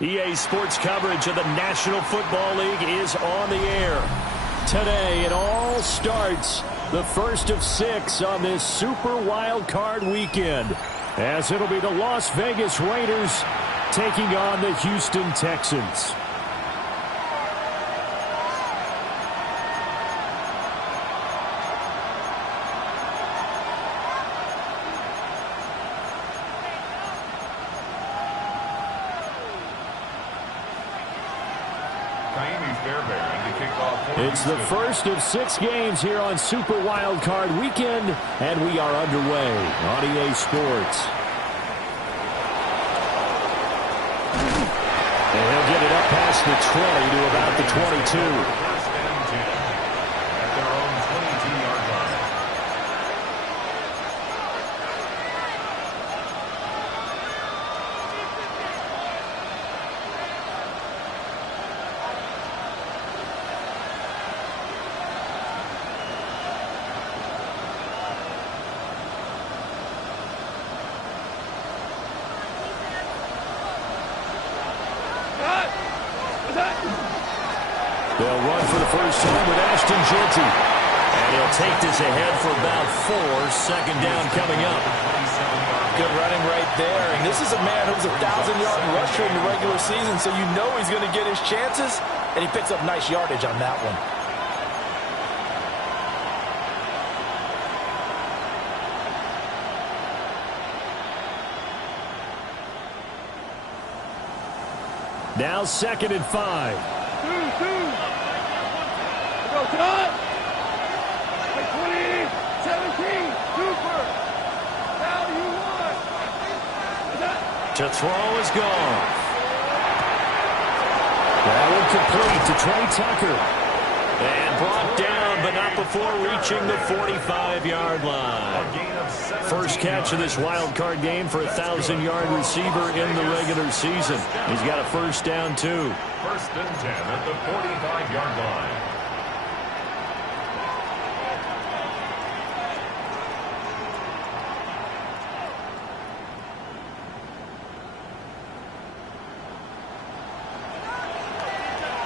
EA Sports coverage of the National Football League is on the air. Today it all starts, the first of 6 on this Super Wild Card weekend, as it'll be the Las Vegas Raiders taking on the Houston Texans. It's the first of 6 games here on Super Wild Card Weekend, and we are underway on EA Sports. And he'll get it up past the 20 to about the 22. First and 10 at their own 22-yard line. They'll run for the first time with Ashton Jeanty. And he'll take this ahead for about 4. Second down coming up. Good running right there. And this is a man who's a 1,000-yard rusher in the regular season, so you know he's going to get his chances, and he picks up nice yardage on that one. Now 2nd and 5. Go, Todd! 20, 17, Cooper! Now you want! To throw is gone. That one complete to Trey Tucker. And brought down, but not before reaching the 45-yard line. First catch of this wild card game for a 1,000-yard receiver in the regular season. He's got a first down, too. First and 10 at the 45-yard line.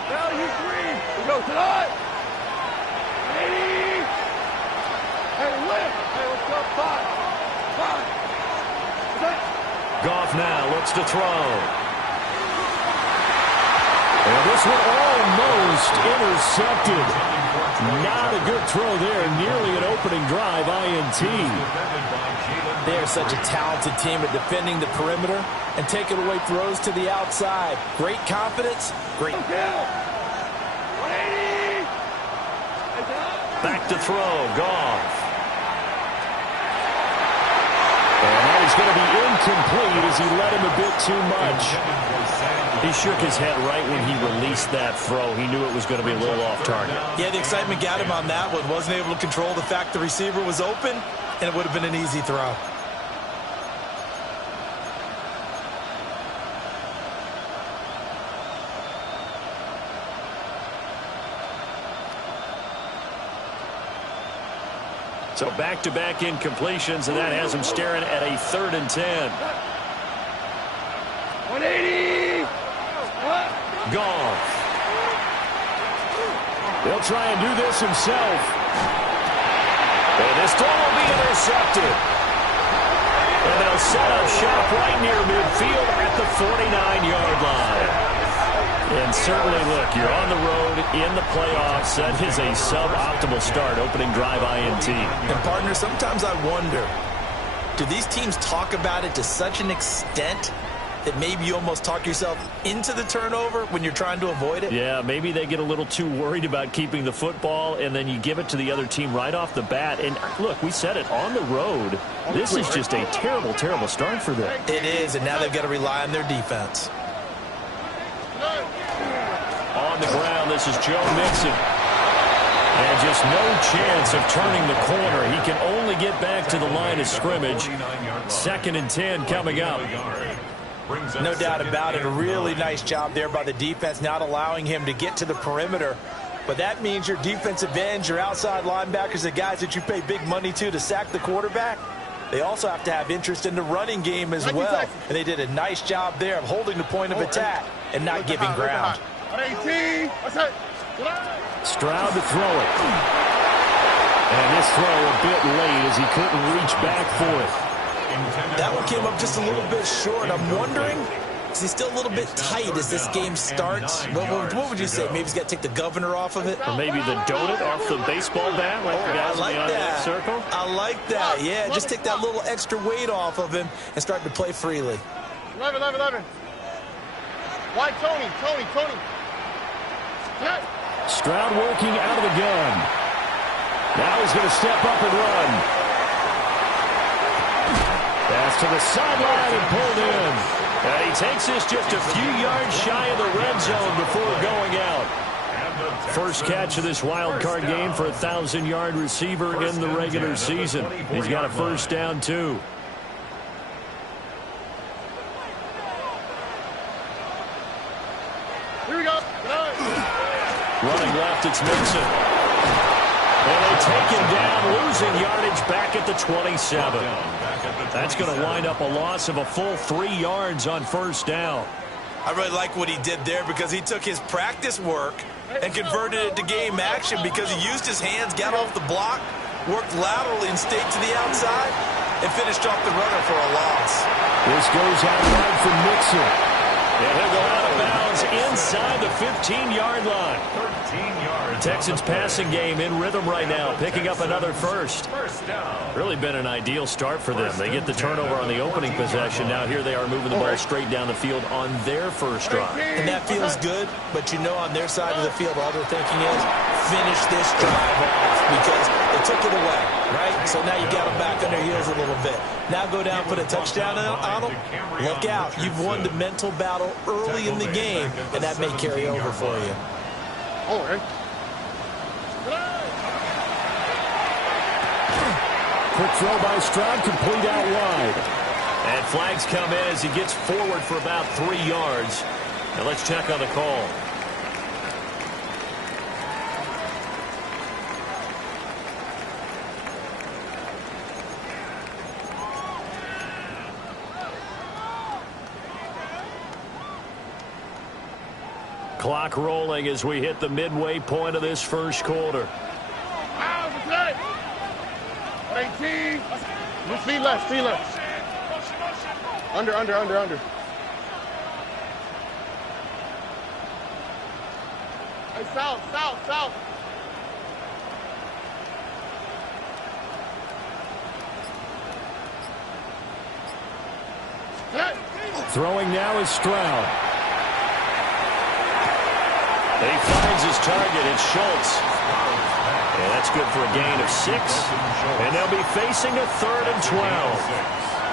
Value 3! We go tonight! 80! Hey, lift! Hey, let's go 5! 5! Goff now looks to throw. And this one almost intercepted. Not a good throw there. Nearly an opening drive INT. They are such a talented team at defending the perimeter and taking away throws to the outside. Great confidence. Great. Back to throw. Goff. And that is going to be incomplete as he let him a bit too much. He shook his head right when he released that throw. He knew it was going to be a little off target. Yeah, the excitement got him on that one. Wasn't able to control the fact the receiver was open, and it would have been an easy throw. So back-to-back incompletions, and that has him staring at a 3rd and 10. 180. Goff. He'll try and do this himself. And this throw will be intercepted. And they'll set up shop right near midfield at the 49-yard line. And certainly, look, you're on the road in the playoffs. That is a suboptimal start, opening drive INT. And, partner, sometimes I wonder, do these teams talk about it to such an extent that maybe you almost talk yourself into the turnover when you're trying to avoid it? Yeah, maybe they get a little too worried about keeping the football, and then you give it to the other team right off the bat. And, look, we said it, on the road, this is just a terrible, terrible start for them. It is, and now they've got to rely on their defense. On the ground, this is Joe Mixon. And just no chance of turning the corner. He can only get back to the line of scrimmage. 2nd and 10 coming up. No doubt about it. A really nice job there by the defense, not allowing him to get to the perimeter. But that means your defensive ends, your outside linebackers, the guys that you pay big money to sack the quarterback, they also have to have interest in the running game as well. And they did a nice job there of holding the point of attack and not giving ground. Stroud to throw it. And this throw a bit late as he couldn't reach back for it. That one came up just a little bit short. I'm wondering, is he still a little bit tight as this game starts? What would you say? Maybe he's got to take the governor off of it? Or maybe the donut off the baseball bat, like the guys like in the that. circle? I like that. Yeah, just take that little extra weight off of him and start to play freely. 11. Why Tony? Stroud working out of the gun. Now he's going to step up and run. Pass to the sideline and pulled in. And he takes this just a few yards shy of the red zone before going out. First catch of this wild card game for a 1,000-yard receiver in the regular season. He's got a first down, too. Here we go. Running left, it's Mixon. And they take him down, losing yardage back at the 27. That's going to wind up a loss of a full 3 yards on first down. I really like what he did there because he took his practice work and converted it to game action because he used his hands, got off the block, worked laterally and stayed to the outside, and finished off the runner for a loss. This goes out wide for Mixon. And he'll go out of bounds inside the 15-yard line. 13 yards. Texans passing game in rhythm right now, picking up another first. Really been an ideal start for them. They get the turnover on the opening possession. Now here they are moving the ball straight down the field on their first drive. And that feels good, but you know on their side of the field, all they're thinking is finish this drive off because they took it away, right? So now you got them back on their heels a little bit. Now go down, put a touchdown on them. Look out. You've won the mental battle early in the game, and that may carry over for you. All right. Quick throw by Stroud, complete out wide. And flags come in as he gets forward for about 3 yards. Now let's check on the call. Clock rolling as we hit the midway point of this first quarter. 18. Speed left. Under. Hey, south, south, south. Hey. Throwing now is Stroud. He finds his target. It's Schultz. And that's good for a gain of 6. And they'll be facing a 3rd and 12.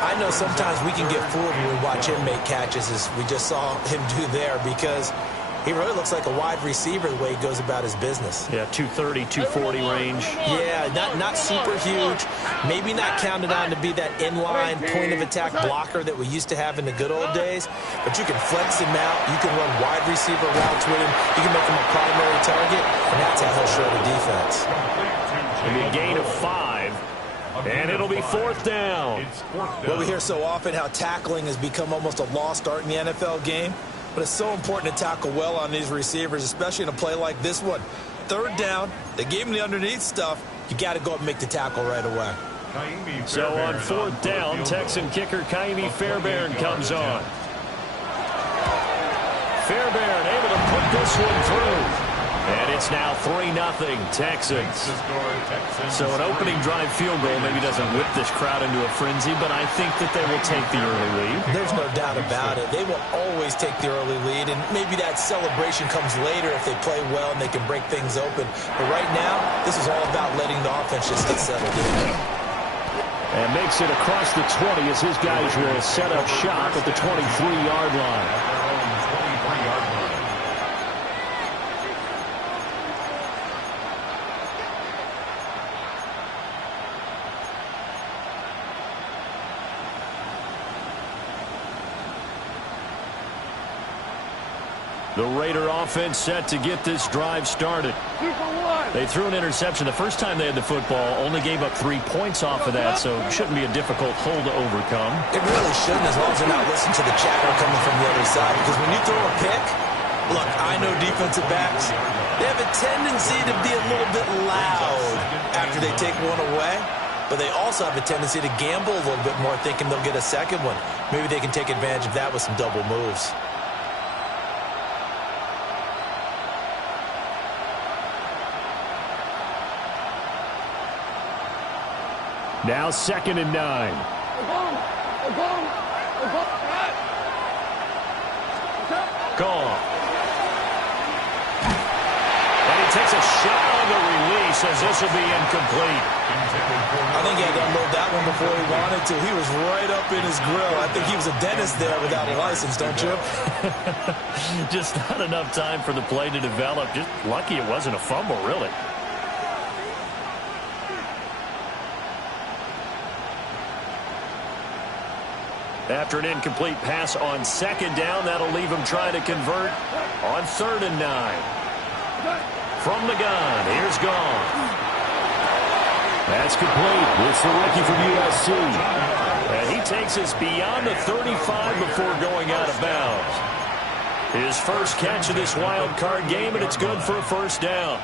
I know sometimes we can get fooled when we watch him make catches, as we just saw him do there, because he really looks like a wide receiver the way he goes about his business. Yeah, 230, 240 range. Yeah, not super huge. Maybe not counted on to be that inline point-of-attack blocker that we used to have in the good old days, but you can flex him out. You can run wide receiver routes with him. You can make him a primary target, and that's how he'll show the defense. It'll be a gain of 5. And it'll be 4th down. Well, we hear so often how tackling has become almost a lost art in the NFL game, but it's so important to tackle well on these receivers, especially in a play like this one. 3rd down, they gave him the underneath stuff. You got to go up and make the tackle right away. So on 4th down, Texan kicker Kaimi Fairbairn comes on. Fairbairn able to put this one through. And it's now 3-0 Texans. So an opening drive field goal maybe doesn't whip this crowd into a frenzy, but I think that they will take the early lead. There's no doubt about it. They will always take the early lead, and maybe that celebration comes later if they play well and they can break things open. But right now, this is all about letting the offense just get settled in. And makes it across the 20 as his guys will set up shop at the 23-yard line. The Raider offense set to get this drive started. They threw an interception the first time they had the football, only gave up 3 points off of that, so it shouldn't be a difficult hole to overcome. It really shouldn't, as long as they're not listening to the chatter coming from the other side, because when you throw a pick, look, I know defensive backs, they have a tendency to be a little bit loud after they take one away, but they also have a tendency to gamble a little bit more, thinking they'll get a second one. Maybe they can take advantage of that with some double moves. Now 2nd and 9. Gone. And he takes a shot on the release as this will be incomplete. I think he had to unload that one before he wanted to. He was right up in his grill. I think he was a dentist there without a license, don't you? Just not enough time for the play to develop. Just lucky it wasn't a fumble, really. After an incomplete pass on 2nd down, that'll leave him trying to convert on 3rd and 9. From the gun, here's Gone. That's complete. It's the rookie from USC. And he takes us beyond the 35 before going out of bounds. His first catch of this wild card game, and it's good for a 1st down.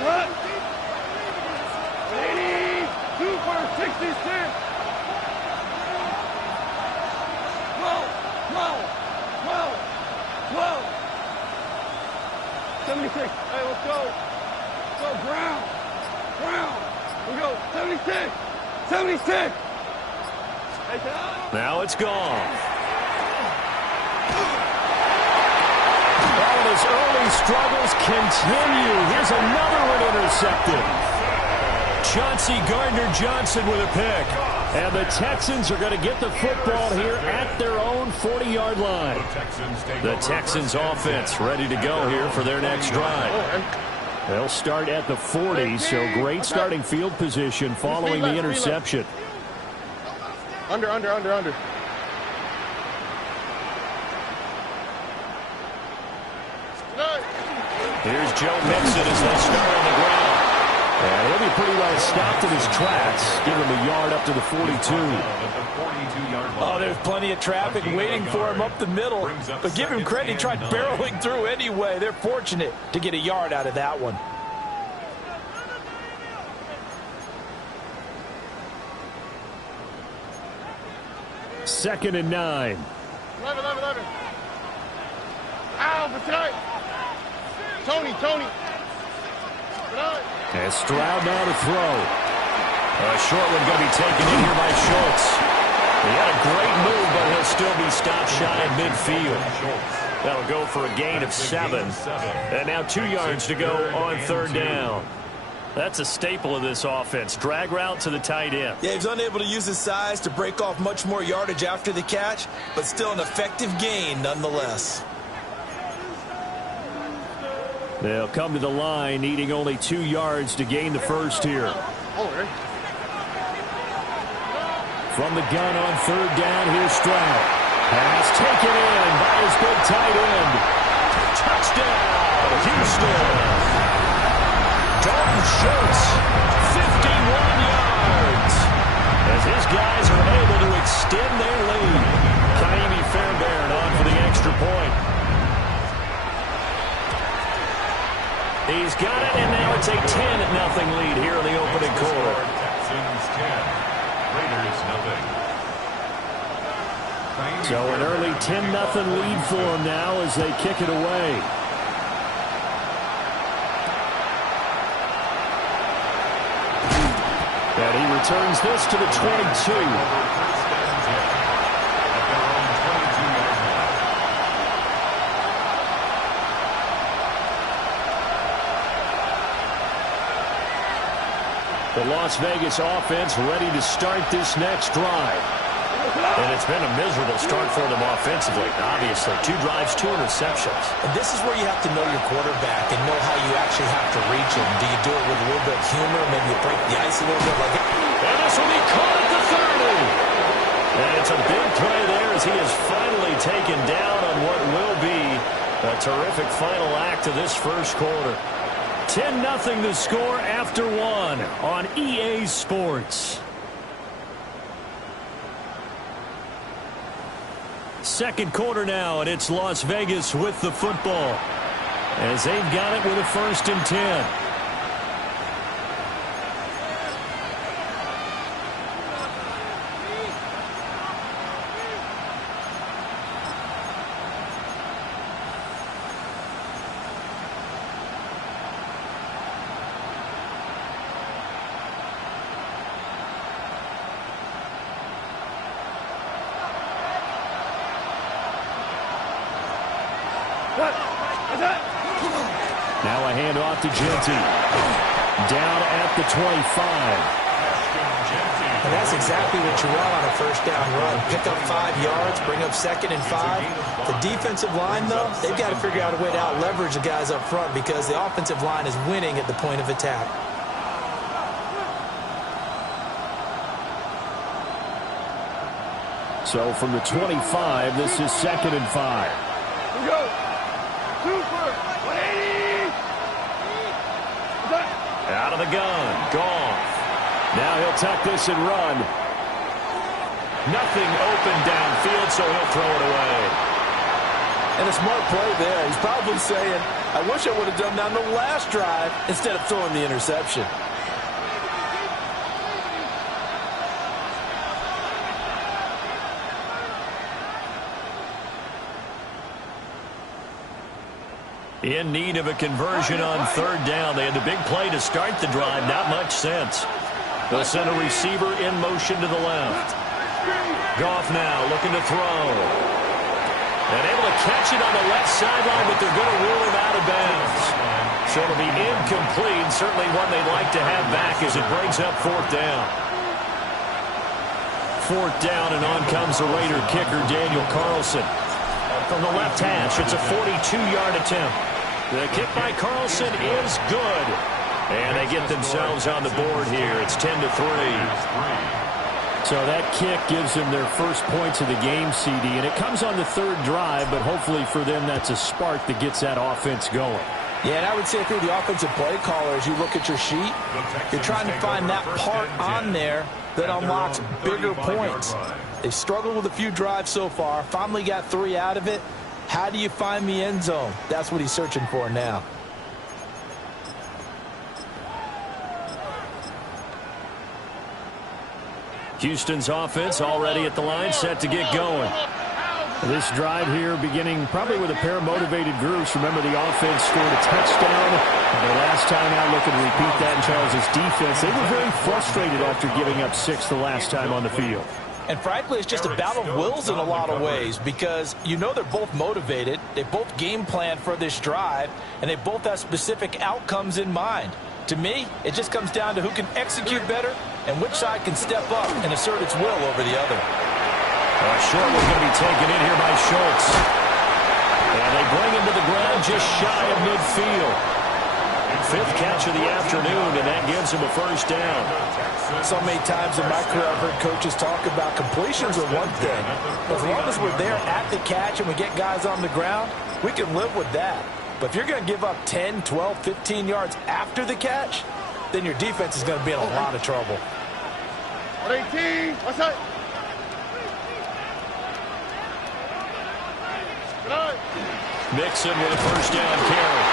What? 82 for 66. 12, 76. Hey, let's go. Let's go, Brown. We go. 76. 76. Now it's gone. And his early struggles continue. Here's another one intercepted. Chauncey Gardner-Johnson with a pick. And the Texans are going to get the football here at their own 40-yard line. The Texans offense ready to go here for their next drive. They'll start at the 40, so great starting field position following the interception. Under. Here's Joe Mixon as they start on the ground. And he'll be pretty well stopped in his tracks. Give him a yard up to the 42. Oh, there's plenty of traffic waiting for him up the middle. But give him credit, he tried barreling through anyway. They're fortunate to get a yard out of that one. 2nd and 9. 11. Ow, beside. Tony. And Stroud now to throw. A short one going to be taken in here by Schultz. He had a great move, but he'll still be stopped shy of midfield. That'll go for a gain of 7. And now 2 yards to go on 3rd down. That's a staple of this offense. Drag route to the tight end. Yeah, he's unable to use his size to break off much more yardage after the catch, but still an effective gain nonetheless. They'll come to the line, needing only 2 yards to gain the first here. From the gun on 3rd down, here's Stroud. Pass taken in by his big tight end. Touchdown, Houston. Dalton Schultz, 51 yards. As his guys are able to extend their lead. Kaimi Fairbairn on for the extra point. He's got it, and now it's a 10-0 lead here in the opening quarter. Texans 10, Raiders 0. So an early 10-0 lead for them now as they kick it away. And he returns this to the 22. The Las Vegas offense ready to start this next drive. And it's been a miserable start for them offensively. Obviously, 2 drives, 2 interceptions. And this is where you have to know your quarterback and know how you actually have to reach him. Do you do it with a little bit of humor? Maybe you break the ice a little bit like it. And this will be caught at the 30. And it's a big play there as he is finally taken down on what will be a terrific final act of this first quarter. 10-0 the score after 1 on EA Sports. Second quarter now, and it's Las Vegas with the football as they've got it with a 1st and 10. Now a handoff to Genty. Down at the 25. And that's exactly what you want on a 1st down run. Pick up 5 yards, bring up 2nd and 5. The defensive line, though, they've got to figure out a way to out-leverage the guys up front because the offensive line is winning at the point of attack. So from the 25, this is 2nd and 5. Here we go. Super 180. Out of the gun. Goff. Now he'll tuck this and run. Nothing open downfield, so he'll throw it away. And a smart play there. He's probably saying, I wish I would have done that on the last drive instead of throwing the interception. In need of a conversion on 3rd down. They had the big play to start the drive. Not much sense. They'll send a receiver in motion to the left. Goff now looking to throw. And able to catch it on the left sideline, but they're going to rule him out of bounds. So it'll be incomplete. Certainly one they'd like to have back as it brings up 4th down. 4th down, and on comes the Raider kicker, Daniel Carlson. From the left hash, it's a 42-yard attempt. The kick by Carlson is good. And they get themselves on the board here. It's 10-3. So that kick gives them their first points of the game, CD. And it comes on the 3rd drive, but hopefully for them that's a spark that gets that offense going. Yeah, and I would say if you're the offensive play caller, as you look at your sheet, you're trying to find that part on there that unlocks bigger points. They've struggled with a few drives so far. Finally got 3 out of it. How do you find the end zone? That's what he's searching for now. Houston's offense already at the line, set to get going. This drive here beginning probably with a pair of motivated groups. Remember, the offense scored a touchdown. And the last time out, looking to repeat that in Charles' defense. They were very frustrated after giving up 6 the last time on the field. And frankly, it's just a battle of wills in a lot of ways because you know they're both motivated. They both game plan for this drive, and they both have specific outcomes in mind. To me, it just comes down to who can execute better and which side can step up and assert its will over the other. Short one's going to be taken in here by Schultz. And they bring him to the ground just shy of midfield. 5th catch of the afternoon, and that gives him a first down. So many times in my career I've heard coaches talk about completions are one thing. As long as we're there at the catch and we get guys on the ground, we can live with that. But if you're going to give up 10, 12, 15 yards after the catch, then your defense is going to be in a lot of trouble. 18, what's that? Mixon with a first down carry.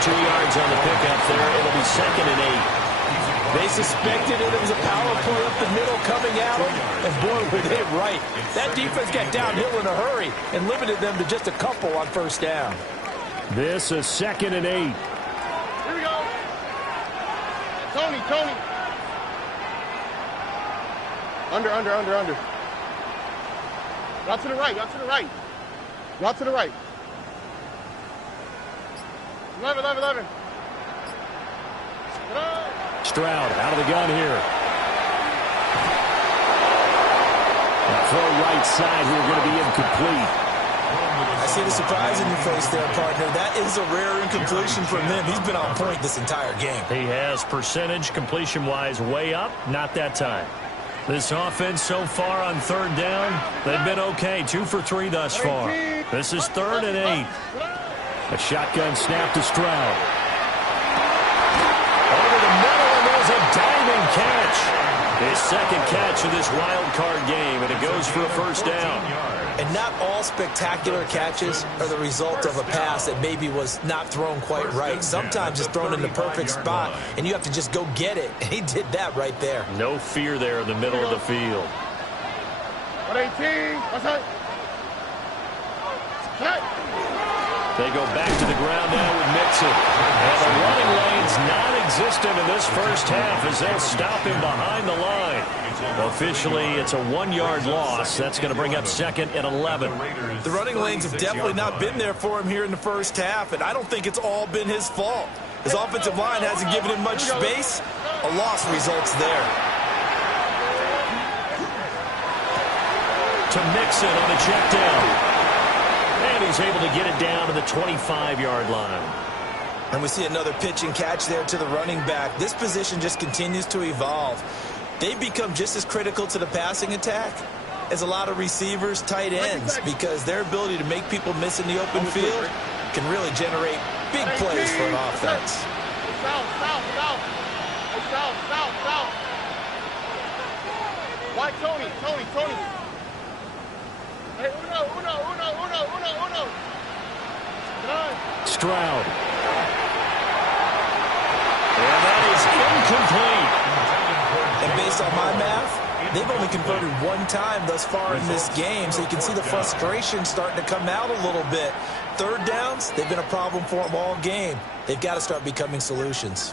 2 yards on the pickup there. It'll be 2nd and 8. They suspected it was a power play up the middle coming at them, and boy, were they right. That defense got downhill in a hurry and limited them to just a couple on first down. This is 2nd and 8. Here we go. Tony. Under. Route to the right. Route to the right. 11. Stroud out of the gun here. That throw right side here going to be incomplete. I see the surprise in your face there, partner. That is a rare incompletion from him. He's been on point this entire game. He has percentage completion-wise way up. Not that time. This offense so far on 3rd down, they've been okay. 2 for 3 thus far. This is 3rd and 8. A shotgun snap to Stroud. Over the middle, and there's a diving catch. His 2nd catch of this wild card game, and it goes for a first down. And not all spectacular catches are the result of a pass that maybe was not thrown quite right. Sometimes it's thrown in the perfect spot, and you have to just go get it. And he did that right there. No fear there in the middle of the field. 18, what's that? They go back to the ground now with Mixon. And the running lane's non-existent in this first half as they'll stop him behind the line. Officially, it's a 1-yard loss. That's going to bring up 2nd and 11. The running lanes have definitely not been there for him here in the first half, and I don't think it's all been his fault. His offensive line hasn't given him much space. A loss results there. To Mixon on the check down. And he's able to get it down to the 25-yard line. And we see another pitch and catch there to the running back. This position just continues to evolve. They've become just as critical to the passing attack as a lot of receivers, tight ends, because their ability to make people miss in the open field can really generate big plays for an offense. South. Why Tony? Hey, uno. Stroud. And that is incomplete. And based on my math, they've only converted 1 time thus far in this game, so you can see the frustration starting to come out a little bit. 3rd downs, they've been a problem for them all game. They've got to start becoming solutions.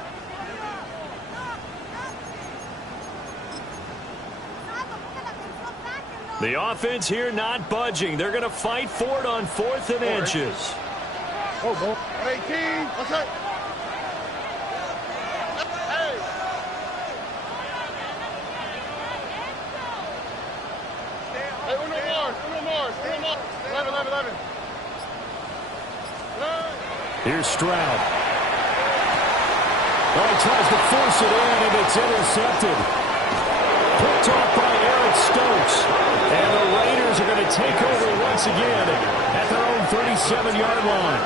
The offense here not budging. They're going to fight for it on 4th and inches. 18, what's that? Hey, uno more. 11. Here's Stroud. Oh, he tries to force it in, and it's intercepted. Picked off by Eric Stokes. And the Raiders are going to take over once again at their own 37-yard line.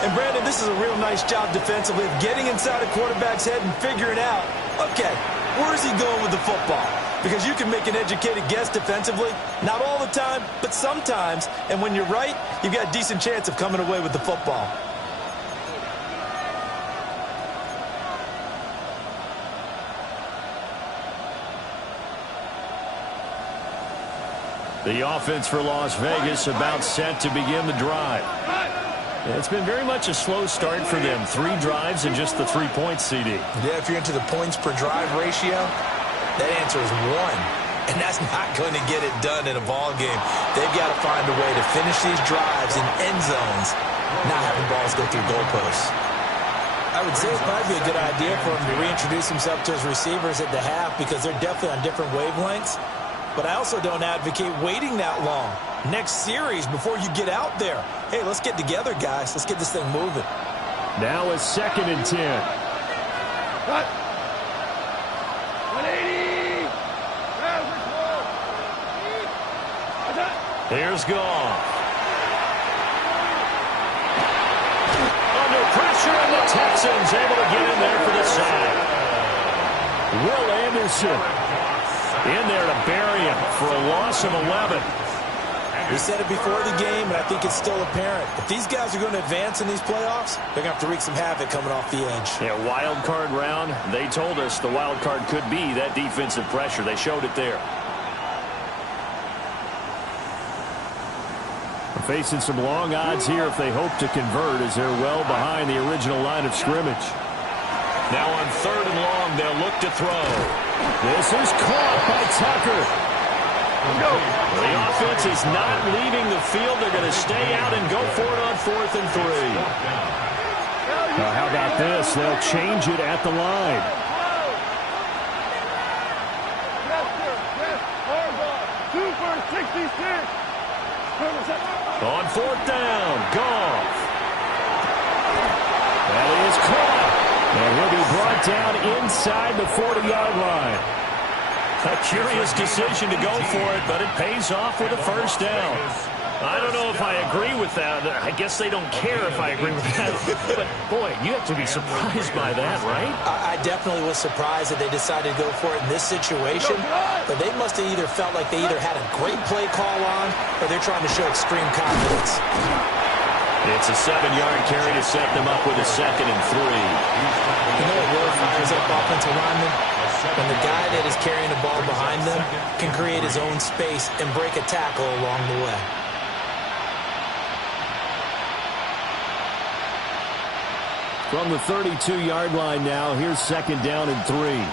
And, Brandon, this is a real nice job defensively of getting inside a quarterback's head and figuring out, okay, where's he going with the football? Because you can make an educated guess defensively, not all the time, but sometimes. And when you're right, you've got a decent chance of coming away with the football. The offense for Las Vegas about set to begin the drive. It's been very much a slow start for them. 3 drives and just the 3 points, CD. Yeah, if you're into the points per drive ratio, that answer is 1. And that's not going to get it done in a ball game. They've got to find a way to finish these drives in end zones, not having balls go through goalposts. I would say it might be a good idea for him to reintroduce himself to his receivers at the half because they're definitely on different wavelengths. But I also don't advocate waiting that long. Next series before you get out there. Hey, let's get together, guys. Let's get this thing moving. Now a 2nd and 10. Cut. 180. Here's Goff. Under pressure, and the Texans able to get in there for the sack. Will Anderson in there to bury him for a loss of 11. We said it before the game, and I think it's still apparent. If these guys are going to advance in these playoffs, they're going to have to wreak some havoc coming off the edge. Yeah, wild card round. They told us the wild card could be that defensive pressure. They showed it there. Facing some long odds here if they hope to convert, as they're well behind the original line of scrimmage. Now on 3rd and long, they'll look to throw. This is caught by Tucker. The offense is not leaving the field. They're going to stay out and go for it on 4th and 3. Now how about this? They'll change it at the line. Super 66. On 4th down, Goff. That is caught. And he'll be brought down inside the 40-yard line. A curious decision to go for it, but it pays off with a 1st down. I don't know if I agree with that. I guess they don't care if I agree with that. But, boy, you have to be surprised by that, right? I definitely was surprised that they decided to go for it in this situation. But they must have either felt like they either had a great play call on or they're trying to show extreme confidence. It's a 7-yard carry to set them up with a 2nd and 3. You know what really fires up offensive linemen? When the guy that is carrying the ball behind them can create his own space and break a tackle along the way. From the 32-yard line now, here's 2nd down and 3.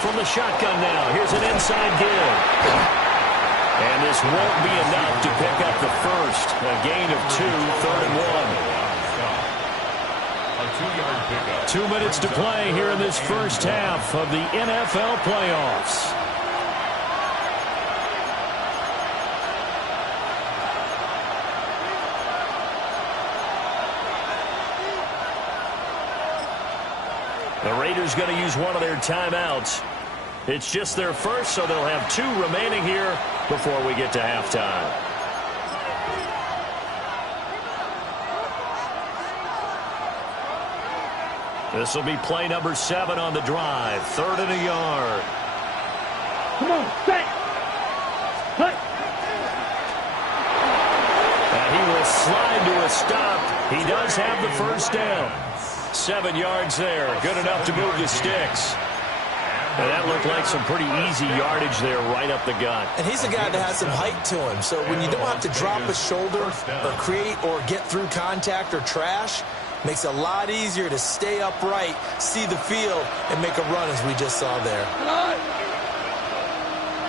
From the shotgun now, here's an inside give. And this won't be enough to pick up the first. A gain of 2, 3rd and 1. A 2-yard pickup. 2 minutes to play here in this first half of the NFL playoffs. The Raiders going to use one of their timeouts. It's just their first, so they'll have 2 remaining here before we get to halftime. This will be play number 7 on the drive. 3rd and a yard. Come on, stay. And he will slide to a stop. He does have the 1st down. 7 yards there. Good enough to move the sticks. And that looked like some pretty easy yardage there right up the gut. And he's a guy that has some height to him. So when you don't have to drop a shoulder or create or get through contact or trash, makes it a lot easier to stay upright, see the field, and make a run as we just saw there.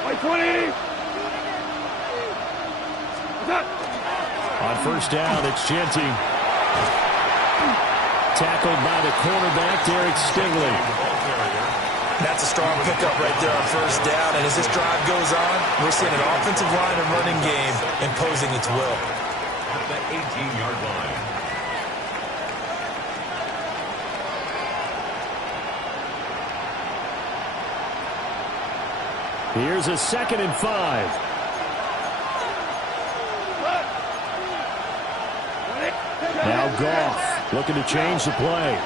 White 20. On 1st down, it's Genty. Tackled by the cornerback, Derek Stingley. That's a strong pickup right there on 1st down. And as this drive goes on, we're seeing an offensive line and running game imposing its will. At the 18-yard line. Here's a 2nd and 5. Now Goff looking to change the play.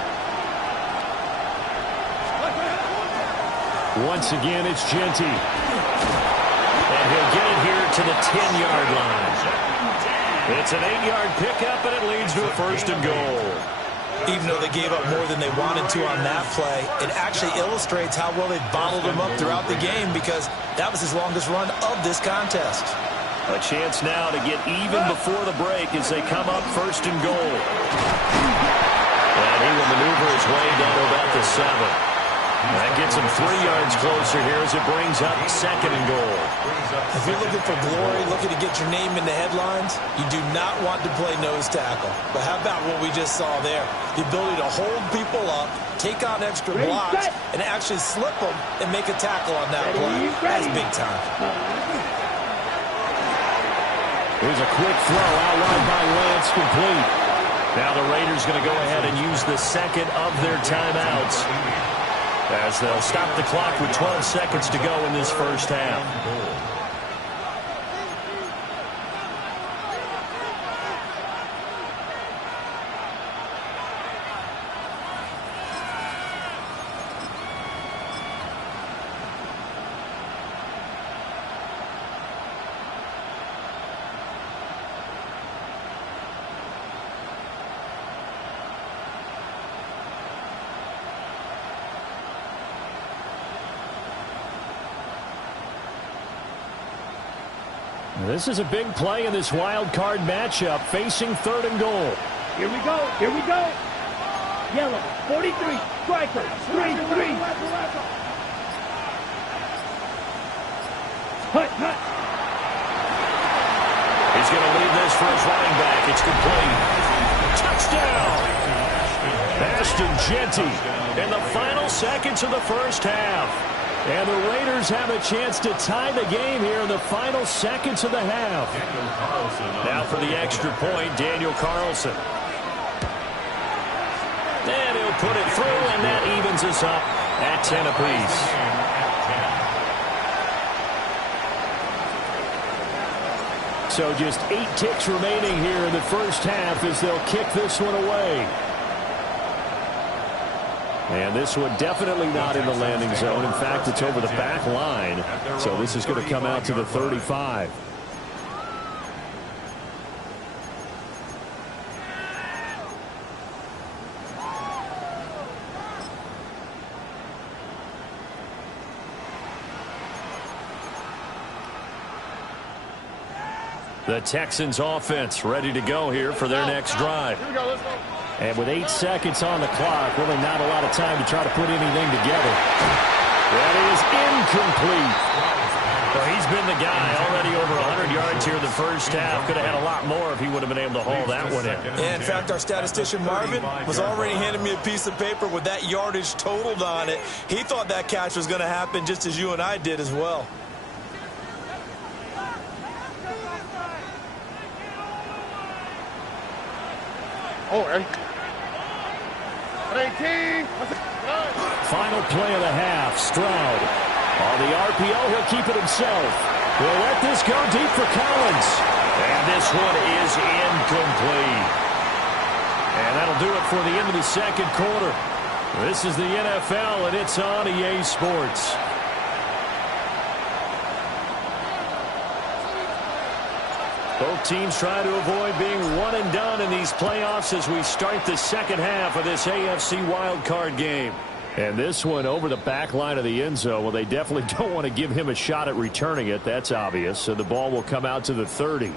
Once again, it's Genty. And he'll get it here to the 10-yard line. It's an 8-yard pickup, and it leads to a 1st and goal. Even though they gave up more than they wanted to on that play, it actually illustrates how well they bottled him up throughout the game because that was his longest run of this contest. A chance now to get even before the break as they come up 1st and goal. And he will maneuver his way down to about the 7. That gets him 3 yards closer here as it brings up 2nd and goal. If you're looking for glory, looking to get your name in the headlines, you do not want to play nose tackle. But how about what we just saw there? The ability to hold people up, take on extra blocks, and actually slip them and make a tackle on that play. That's big time. Here's a quick throw out wide by Lance, complete. Now the Raiders going to go ahead and use the 2nd of their timeouts, as they'll stop the clock with 12 seconds to go in this 1st half. This is a big play in this wild card matchup, facing 3rd and goal. Here we go. Here we go. Yellow, 43, striker, 3-3. Hut, hut. He's going to leave this for his running back. It's complete. Touchdown! Ashton Jeanty in the final seconds of the 1st half. And the Raiders have a chance to tie the game here in the final seconds of the half. Now for the extra point, Daniel Carlson. And he'll put it through, and that evens us up at 10 apiece. So just 8 ticks remaining here in the 1st half as they'll kick this one away. And this one definitely not in the landing zone. In fact, it's over the back line. So this is going to come out to the 35. The Texans offense ready to go here for their next drive. Here we go, let's go. And with 8 seconds on the clock, really not a lot of time to try to put anything together. That is incomplete. Well, he's been the guy already over 100 yards here in the 1st half. Could have had a lot more if he would have been able to haul that one in. Yeah, in fact, our statistician Marvin was already handing me a piece of paper with that yardage totaled on it. He thought that catch was going to happen just as you and I did as well. Oh, Eric. 18. Final play of the half, Stroud. On the RPO, he'll keep it himself. He'll let this go deep for Collins. And this one is incomplete. And that'll do it for the end of the 2nd quarter. This is the NFL, and it's on EA Sports. Both teams try to avoid being one and done in these playoffs as we start the 2nd half of this AFC wildcard game. And this one over the back line of the end zone. Well, they definitely don't want to give him a shot at returning it. That's obvious. So the ball will come out to the 30.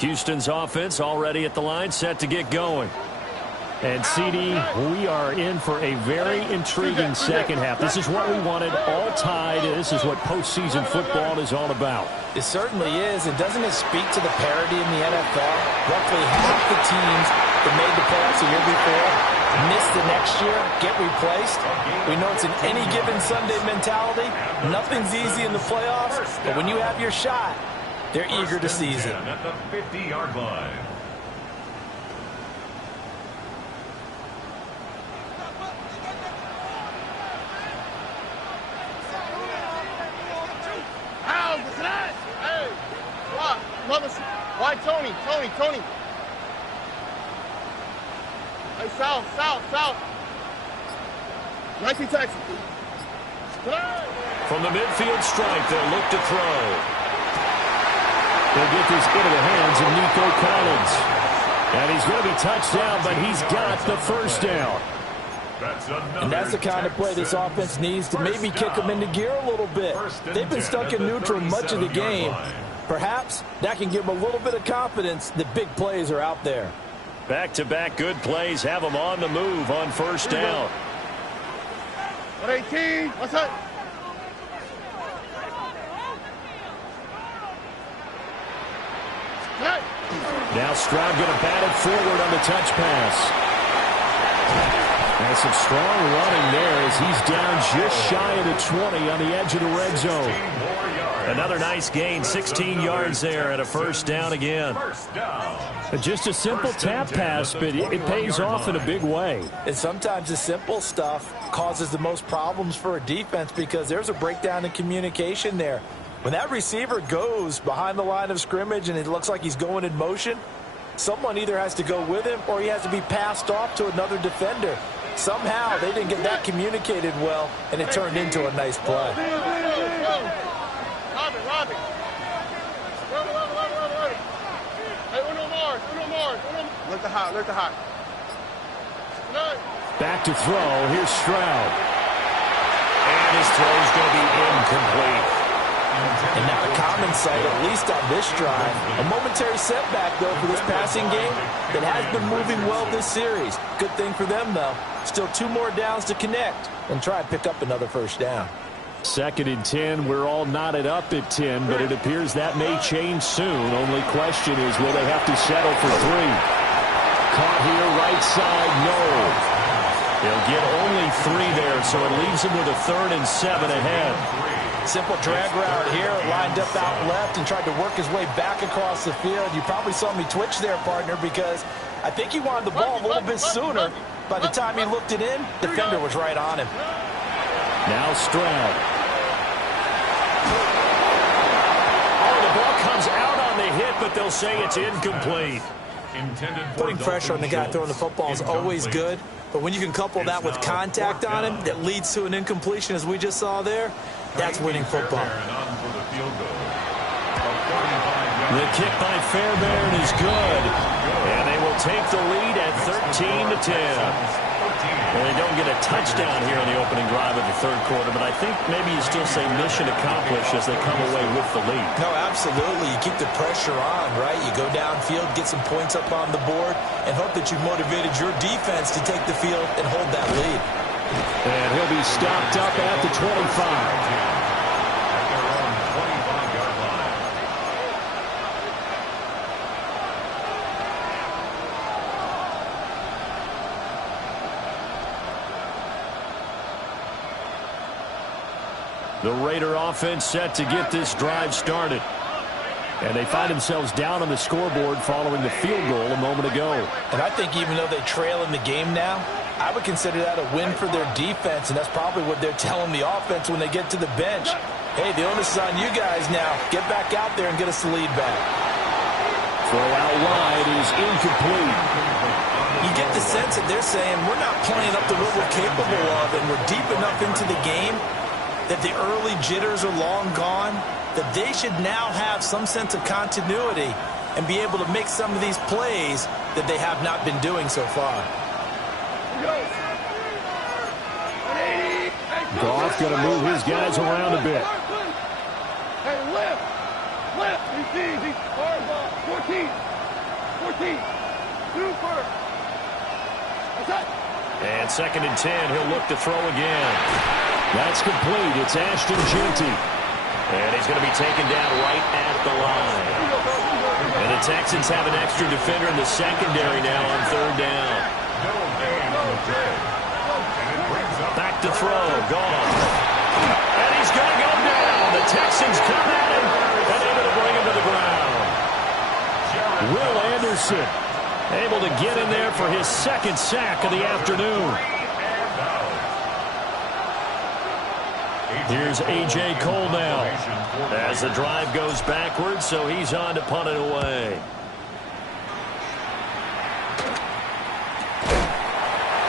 Houston's offense already at the line, set to get going. And, CD, we are in for a very intriguing 2nd half. This is what we wanted, all tied. This is what postseason football is all about. It certainly is. And doesn't it speak to the parity in the NFL? Roughly half the teams that made the playoffs the year before miss the next year, get replaced. We know it's an any given Sunday mentality. Nothing's easy in the playoffs, but when you have your shot, they're eager to seize it. At the 50-yard line. Why, Tony? Hey, south. 19 Texas. From the midfield stripe, they'll look to throw. They'll get this into the hands of Nico Collins. And he's going to be touched down, but he's got the first down. And that's the kind of play this offense needs to maybe kick them into gear a little bit. They've been stuck in neutral much of the game. Perhaps that can give them a little bit of confidence that big plays are out there. Back-to-back good plays have them on the move on first down. 118, what's up? Now Stroud going to bat it forward on the touch pass. And some strong running there as he's down just shy of the 20 on the edge of the red zone. Another nice gain, 16 yards there and a first down again. Just a simple tap pass, but it pays off in a big way. And sometimes the simple stuff causes the most problems for a defense because there's a breakdown in communication there. When that receiver goes behind the line of scrimmage and it looks like he's going in motion, someone either has to go with him or he has to be passed off to another defender. Somehow they didn't get that communicated well, and it turned into a nice play. Look the hot, look the hot. Back to throw. Here's Stroud. And his throw's going to be incomplete. And not a common sight, at least on this drive. A momentary setback, though, for this passing game that has been moving well this series. Good thing for them, though. Still 2 more downs to connect and try and pick up another first down. 2nd and 10. We're all knotted up at 10, but it appears that may change soon. Only question is, will they have to settle for 3? Caught here, right side, no. They'll get only 3 there, so it leaves them with a 3rd and 7 ahead. Simple drag route here, lined up out left and tried to work his way back across the field. You probably saw me twitch there, partner, because I think he wanted the ball a little bit sooner. By the time he looked it in, defender was right on him. Now Stroud. Oh, the ball comes out on the hit, but they'll say it's incomplete. Putting pressure on the guy throwing the football is always good, but when you can couple that with contact on him that leads to an incompletion, as we just saw there, that's winning football. The kick by Fairbairn is good, and they will take the lead at 13-10. Well, they don't get a touchdown here in the opening drive of the 3rd quarter, but I think maybe you still say mission accomplished as they come away with the lead. No, absolutely. You keep the pressure on, right? You go downfield, get some points up on the board, and hope that you've motivated your defense to take the field and hold that lead. And he'll be stopped up at the 25. The Raider offense set to get this drive started. And they find themselves down on the scoreboard following the field goal a moment ago. And I think even though they trail in the game now, I would consider that a win for their defense, and that's probably what they're telling the offense when they get to the bench. Hey, the onus is on you guys now. Get back out there and get us the lead back. Throw out wide is incomplete. You get the sense that they're saying we're not playing up to what we're capable of, and we're deep enough into the game that the early jitters are long gone, that they should now have some sense of continuity and be able to make some of these plays that they have not been doing so far. Goff going to move his guys around a bit. Hey, left, receive, 14, 2 first. That's it. And 2nd and 10, he'll look to throw again. That's complete. It's Ashton Genty. And he's going to be taken down right at the line. And the Texans have an extra defender in the secondary now on 3rd down. Back to throw. Goff. And he's going to go down. The Texans come at him and able to bring him to the ground. Will Anderson able to get in there for his 2nd sack of the afternoon. Here's A.J. Cole now as the drive goes backwards, so he's on to punt it away.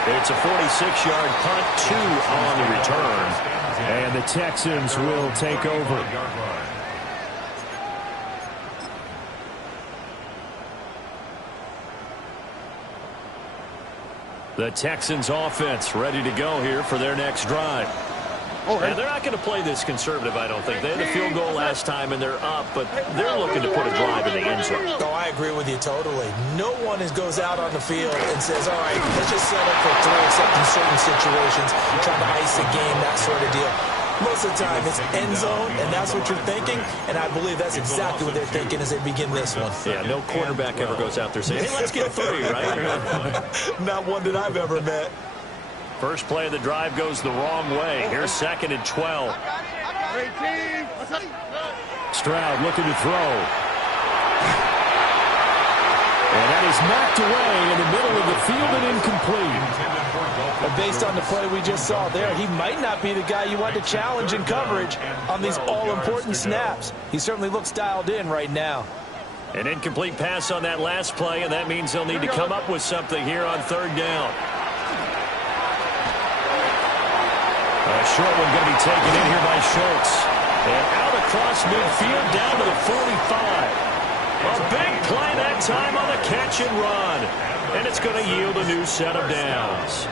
It's a 46-yard punt, 2 on the return. And the Texans will take over. The Texans offense ready to go here for their next drive. And they're not going to play this conservative, I don't think. They had a field goal last time, and they're up, but they're looking to put a drive in the end zone. Oh, I agree with you totally. No one goes out on the field and says, all right, let's just set up for three, except in certain situations, trying to ice a game, that sort of deal. Most of the time, it's end zone, and that's what you're thinking, and I believe that's exactly what they're thinking as they begin this one. Yeah, no quarterback ever goes out there saying, hey, let's get three, right? Not one that I've ever met. First play of the drive goes the wrong way. Here's 2nd and 12. Stroud looking to throw. And that is knocked away in the middle of the field and incomplete. But based on the play we just saw there, he might not be the guy you want to challenge in coverage on these all-important snaps. He certainly looks dialed in right now. An incomplete pass on that last play, and that means they'll need to come up with something here on 3rd down. A short one going to be taken in here by Schultz. And out across midfield down to the 45. A big play that time on the catch and run. And it's going to yield a new set of downs.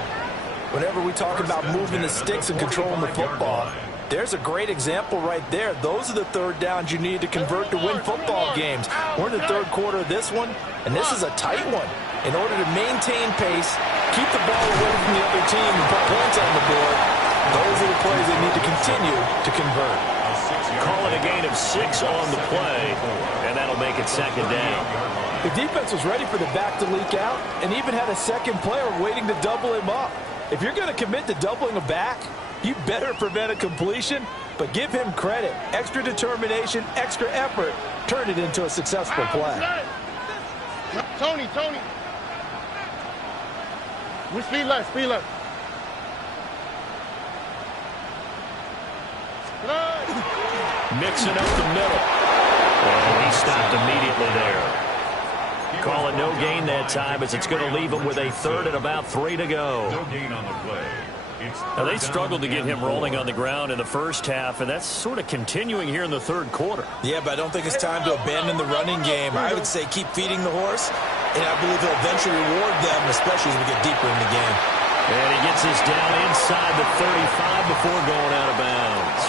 Whenever we talk about moving the sticks and controlling the football, there's a great example right there. Those are the 3rd downs you need to convert to win football games. We're in the 3rd quarter of this one, and this is a tight one. In order to maintain pace, keep the ball away from the other team and put points on the board, those are the plays they need to continue to convert. Call it a gain of 6 on the play, and that'll make it 2nd down. The defense was ready for the back to leak out and even had a second player waiting to double him up. If you're going to commit to doubling a back, you better prevent a completion, but give him credit. Extra determination, extra effort, turn it into a successful play. Tony. We speed left. Mixing up the middle. And he stopped immediately there. Call it no gain that time as it's going to leave him with a 3rd and about 3 to go. No gain on the play. Now, they struggled to get him rolling on the ground in the first half, and that's sort of continuing here in the 3rd quarter. Yeah, but I don't think it's time to abandon the running game. I would say keep feeding the horse, and I believe he'll eventually reward them, especially as we get deeper in the game. And he gets us down inside the 35 before going out of bounds.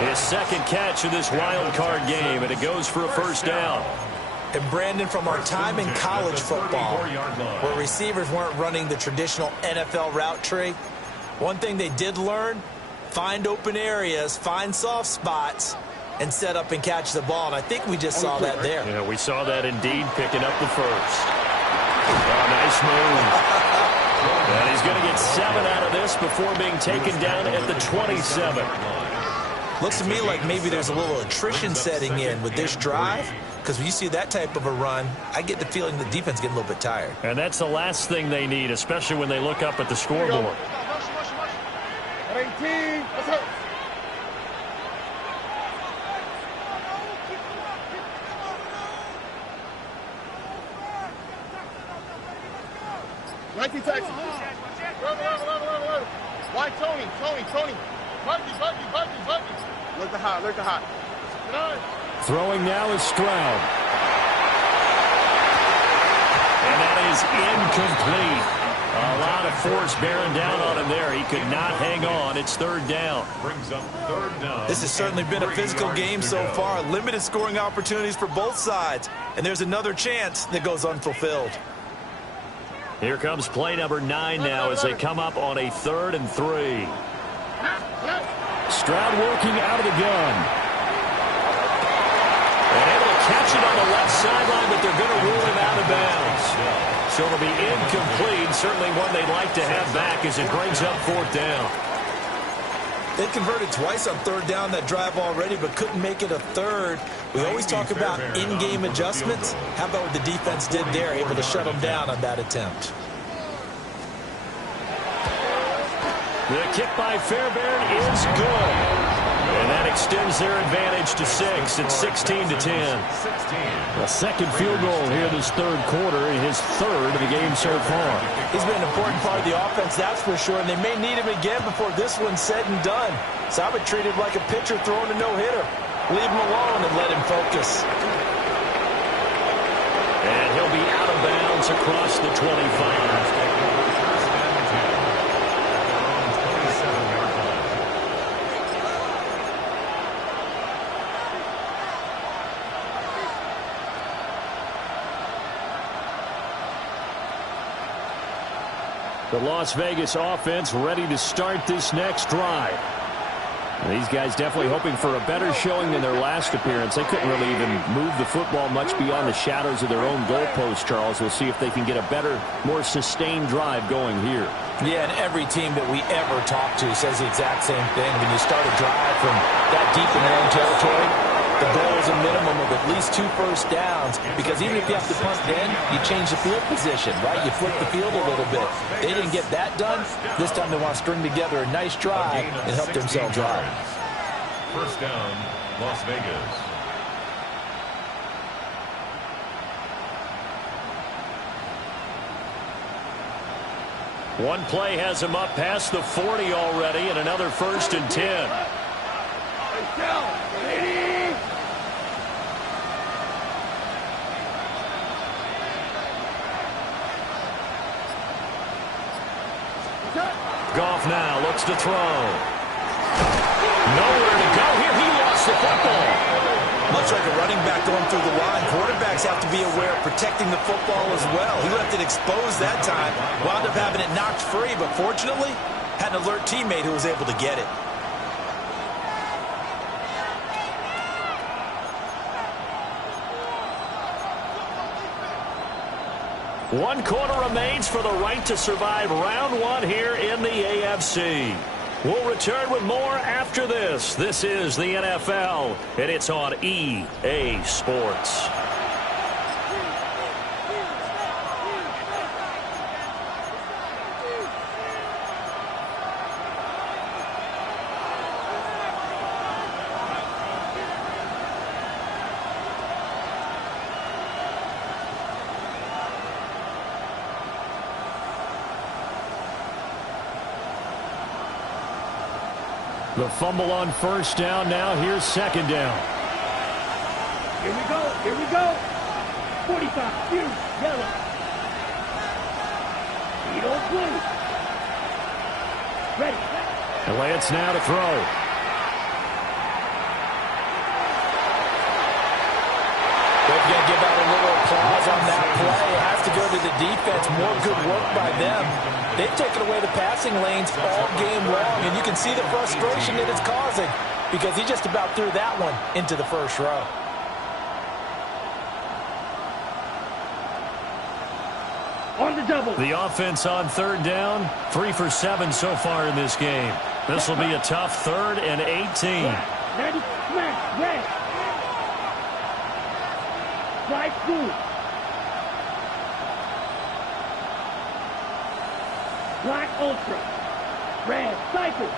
His 2nd catch of this wild card game, and it goes for a 1st down. And Brandon, from our time in college football, where receivers weren't running the traditional NFL route tree, one thing they did learn, find open areas, find soft spots, and set up and catch the ball. And I think we just saw that there. Yeah, we saw that indeed, picking up the 1st. Oh, nice move. And he's going to get 7 out of this before being taken down at the 27. Looks to me like maybe there's a little attrition setting in with this drive, because when you see that type of a run, I get the feeling the defense is getting a little bit tired. And that's the last thing they need, especially when they look up at the scoreboard. 18. Let's go. Texas. Why Tony? Buggy. Look the hot. Throwing now is Stroud. And that is incomplete. A lot of force bearing down on him there. He could not hang on. It's 3rd down. Brings up 3rd down. This has certainly been a physical game so far. Limited scoring opportunities for both sides. And there's another chance that goes unfulfilled. Here comes play number 9 now as they come up on a 3rd and 3. Stroud working out of the gun. And able to catch it on the left sideline, but they're going to rule him out of bounds. So it'll be incomplete. Certainly one they'd like to have back as it brings up 4th down. They converted twice on 3rd down that drive already, but couldn't make it a 3rd. We always talk about in-game adjustments. How about what the defense did there, able to shut them down on that attempt? The kick by Fairbairn is good. And that extends their advantage to 6. It's 16-10. A second field goal here this third quarter, and his third of the game so far. He's been an important part of the offense, that's for sure, and they may need him again before this one's said and done. So I would treat him like a pitcher throwing a no-hitter. Leave him alone and let him focus. And he'll be out of bounds across the 25. The Las Vegas offense ready to start this next drive. And these guys definitely hoping for a better showing than their last appearance. They couldn't really even move the football much beyond the shadows of their own goalpost, Charles. We'll see if they can get a better, more sustained drive going here. Yeah, and every team that we ever talk to says the exact same thing. When you start a drive from that deep in your own territory, the goal is a minimum of at least 2 first downs, because even if you have to punt then, you change the field position, right? You flip the field a little bit. They didn't get that done. This time they want to string together a nice drive and help themselves out. First down, Las Vegas. One play has him up past the 40 already, and another 1st and 10. Goff now looks to throw. Nowhere to go here. He lost the football. Much like a running back going through the line, quarterbacks have to be aware of protecting the football as well. He left it exposed that time, wound up having it knocked free, but fortunately, had an alert teammate who was able to get it. One quarter remains for the right to survive round 1 here in the AFC. We'll return with more after this. This is the NFL, and it's on EA Sports. The fumble on first down. Now here's second down. Here we go. Here we go. 45. Blue. Yellow. Edo blue. Ready. And Lance now to throw. They're going to give out a little applause on that play. It has to go to the defense. More good work by them. They've taken away the passing lanes all game long, and you can see the frustration that it's causing because he just about threw that one into the first row. On the double. The offense on third down, 3 for 7 so far in this game. This will be a tough 3rd and 18. Ready, smash, red. Right blue. Black Ultra. Red Cycle.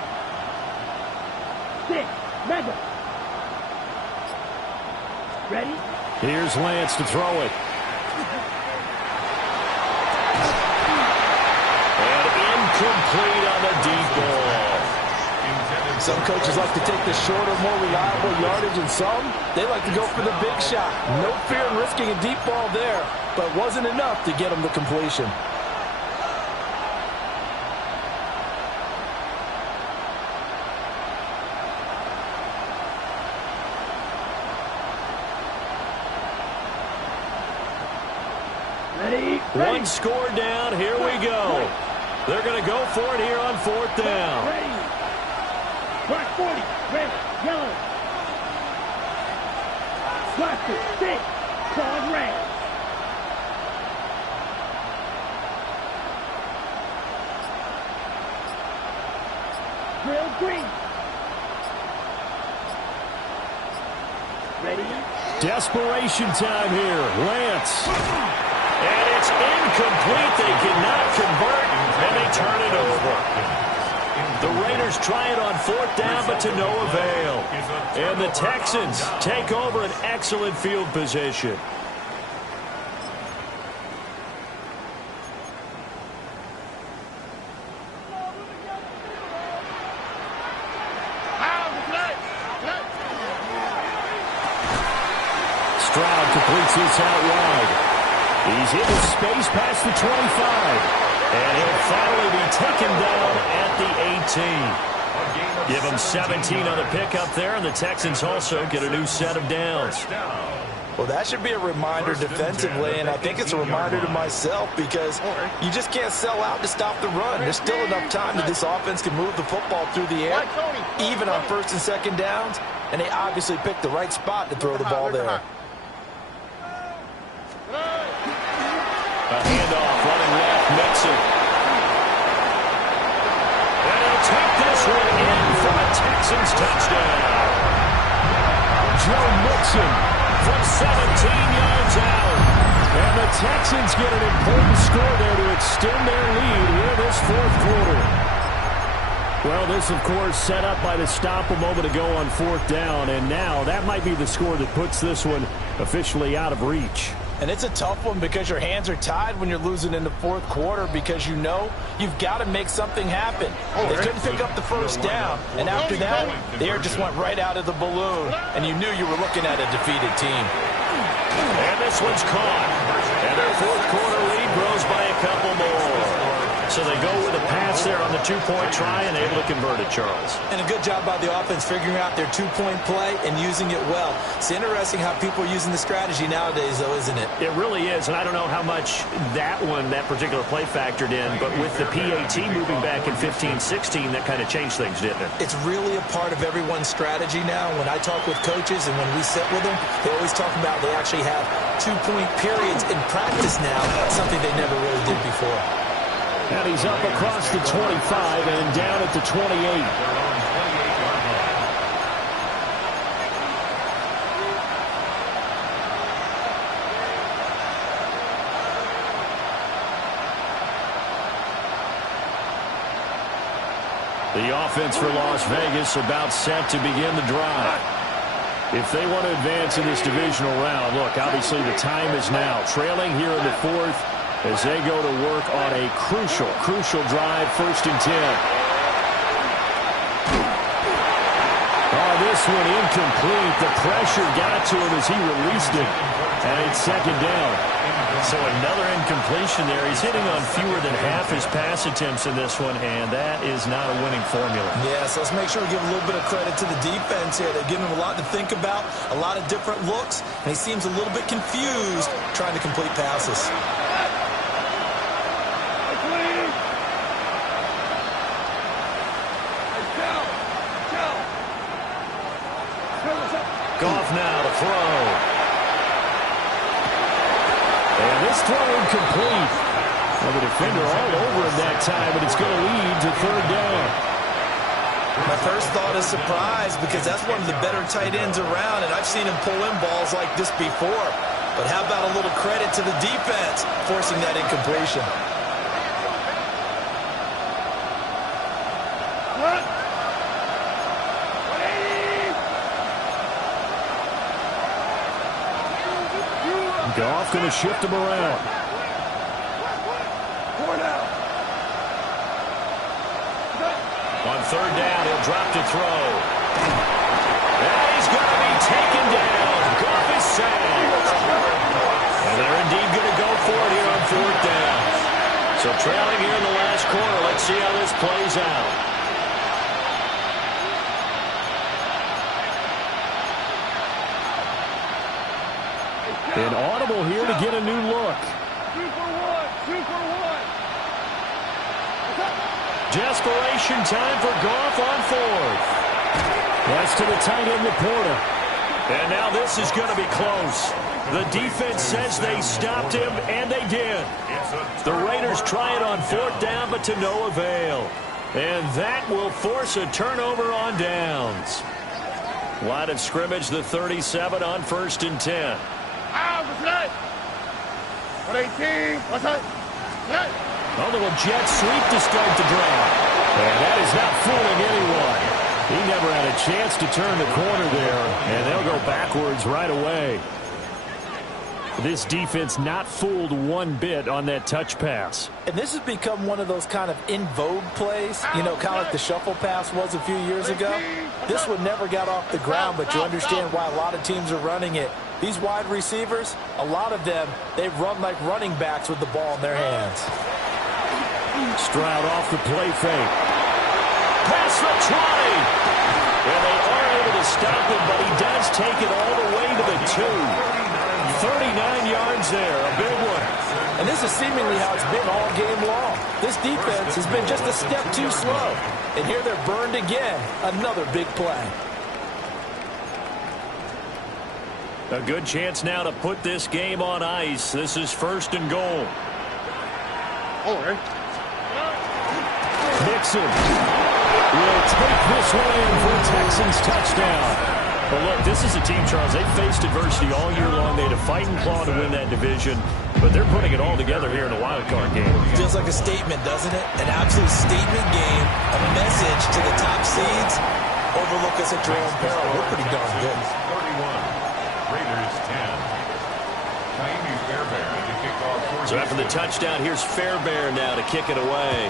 6 Mega. Ready? Here's Lance to throw it. And incomplete on the deep ball. Some coaches like to take the shorter, more reliable yardage, and some, they like to go for the big shot. No fear in risking a deep ball there, but wasn't enough to get them to completion. Ready? One score down. Here we go. They're going to go for it here on 4th down. Ready. Black 40. Red. Yellow. Blaster. 6. Clawed red. Drill green. Ready? Desperation time here. Lance. And it's incomplete. They cannot convert, and they turn it over. The Raiders try it on 4th down, but to no avail. And the Texans take over an excellent field position. Stroud completes this out wide. He's into space past the 25. And he'll finally be taken down at the 18. Give him 17 on the pickup there, and the Texans also get a new set of downs. Well, that should be a reminder defensively, and I think it's a reminder to myself because you just can't sell out to stop the run. There's still enough time that this offense can move the football through the air, even on 1st and 2nd downs, and they obviously picked the right spot to throw the ball there. A handoff, running left, Mixon. And he'll take this one in for a Texans touchdown. Joe Mixon from 17 yards out. And the Texans get an important score there to extend their lead here this 4th quarter. Well, this, of course, set up by the stop a moment ago on 4th down. And now that might be the score that puts this one officially out of reach. And it's a tough one because your hands are tied when you're losing in the 4th quarter because you know you've got to make something happen. They couldn't pick up the 1st down, and after that, the air just went right out of the balloon, and you knew you were looking at a defeated team. And this one's caught. And their 4th quarter lead grows by a couple more. So they go with a pass there on the 2-point try and able to convert it, Charles. And a good job by the offense figuring out their 2-point play and using it well. It's interesting how people are using the strategy nowadays, though, isn't it? It really is, and I don't know how much that particular play factored in, but with the PAT moving back in 15-16, that kind of changed things, didn't it? It's really a part of everyone's strategy now. When I talk with coaches and when we sit with them, they always talk about they actually have 2-point periods in practice now, something they never really did before. And he's up across the 25 and down at the 28. The offense for Las Vegas about set to begin the drive. If they want to advance in this divisional round, look, obviously the time is now. Trailing here in the 4th. As they go to work on a crucial drive, 1st and 10. Oh, this one incomplete. The pressure got to him as he released it. And it's 2nd down. So another incompletion there. He's hitting on fewer than half his pass attempts in this one, and that is not a winning formula. Yeah, so let's make sure we give a little bit of credit to the defense here. They're giving him a lot to think about, a lot of different looks, and he seems a little bit confused trying to complete passes. Goff now to throw. And this throw incomplete. Well, the defender all over him that time, but it's going to lead to 3rd down. My first thought is surprise because that's one of the better tight ends around, and I've seen him pull in balls like this before. But how about a little credit to the defense forcing that incompletion? Goff going to shift him around. On 3rd down, he'll drop to throw. And he's going to be taken down. Goff is sacked. And they're indeed going to go for it here on 4th down. So trailing here in the last quarter. Let's see how this plays out. An audible here to get a new look. 2 for 1. 2 for 1. Desperation time for Goff on 4th. That's to the tight end, Laporta. And now this is going to be close. The defense says they stopped him, and they did. The Raiders try it on 4th down, but to no avail. And that will force a turnover on downs. Line of scrimmage, the 37 on 1st and 10. A little jet sweep to start the drive. And that is not fooling anyone. He never had a chance to turn the corner there, and they'll go backwards right away. This defense not fooled one bit on that touch pass. And this has become one of those kind of in vogue plays, you know, kind of like the shuffle pass was a few years ago. This one never got off the ground, but you understand why a lot of teams are running it. These wide receivers, a lot of them, they run like running backs with the ball in their hands. Stroud off the play fake. Pass for 20. And they are able to stop him, but he does take it all the way to the 2. 39 yards there, a big one. And this is seemingly how it's been all game long. This defense has been just a step too slow. And here they're burned again. Another big play. A good chance now to put this game on ice. This is 1st and goal. All right. Nixon will take this one in for a Texans touchdown. But look, this is a team, Charles, they've faced adversity all year long. They had to fight and claw to win that division, but they're putting it all together here in the wild card game. Feels like a statement, doesn't it? An absolute statement game, a message to the top seeds. Overlook us at your own peril. We're pretty darn good. 31, Raiders 10. Miami Fairbairn to kick off. So after the touchdown, here's Fairbairn now to kick it away.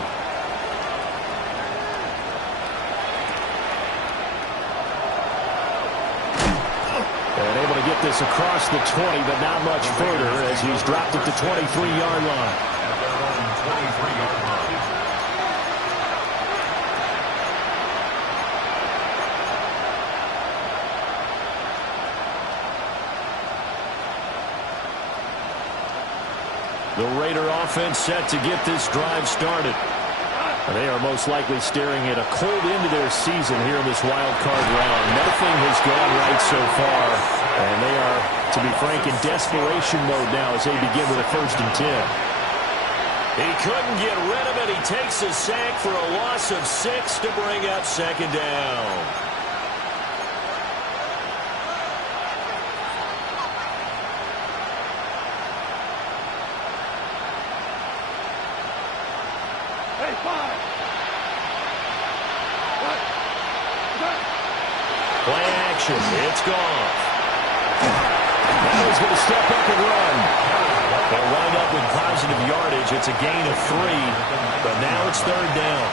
And able to get this across the 20, but not much further as he's dropped at the 23-yard line. At their own 23-yard line. The Raider offense set to get this drive started. They are most likely staring at a cold end to their season here in this wild card round. Nothing has gone right so far, and they are, to be frank, in desperation mode now as they begin with a 1st and 10. He couldn't get rid of it. He takes a sack for a loss of 6 to bring up 2nd down. Play action. It's gone. Now he's going to step up and run. They'll wind up with positive yardage. It's a gain of 3, but now it's 3rd down.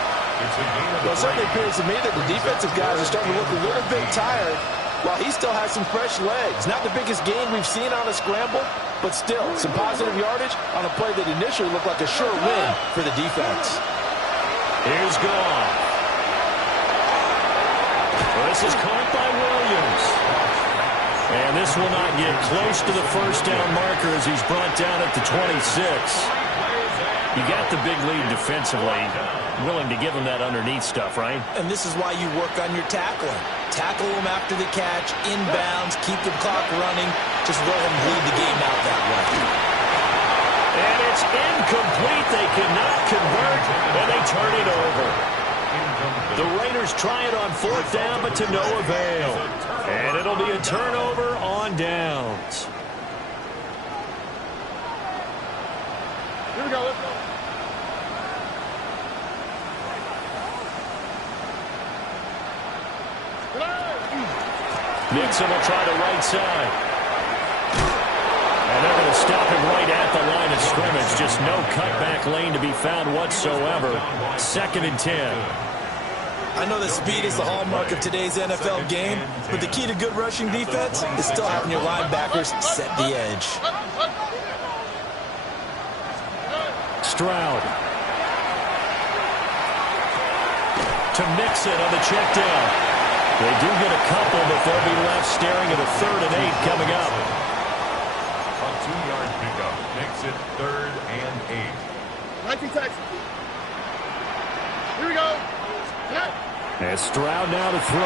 Well, it certainly appears to me that the defensive guys are starting to look a little bit tired while he still has some fresh legs. Not the biggest gain we've seen on a scramble, but still some positive yardage on a play that initially looked like a sure win for the defense. Here's Goff. This is caught by Williams. And this will not get close to the 1st down marker as he's brought down at the 26. You got the big lead defensively. Willing to give him that underneath stuff, right? And this is why you work on your tackling. Tackle him after the catch, inbounds, keep the clock running. Just let him lead the game out that way. And it's incomplete. They cannot convert, and they turn it over. The Raiders try it on 4th down, but to no avail. And it'll be a turnover on downs. Here we go. Let's go. Nixon will try the right side. And they're going to stop him right at the line of scrimmage. Just no cutback lane to be found whatsoever. 2nd and 10. I know that speed is the hallmark of today's NFL game, but the key to good rushing defense is still having your linebackers set the edge. Stroud. To Nixon on the check down. They do get a couple, but they'll be left staring at a 3rd and 8 coming up. A 2-yard pickup makes it 3rd and 8. 19 Texans. Here we go. And Stroud now to throw.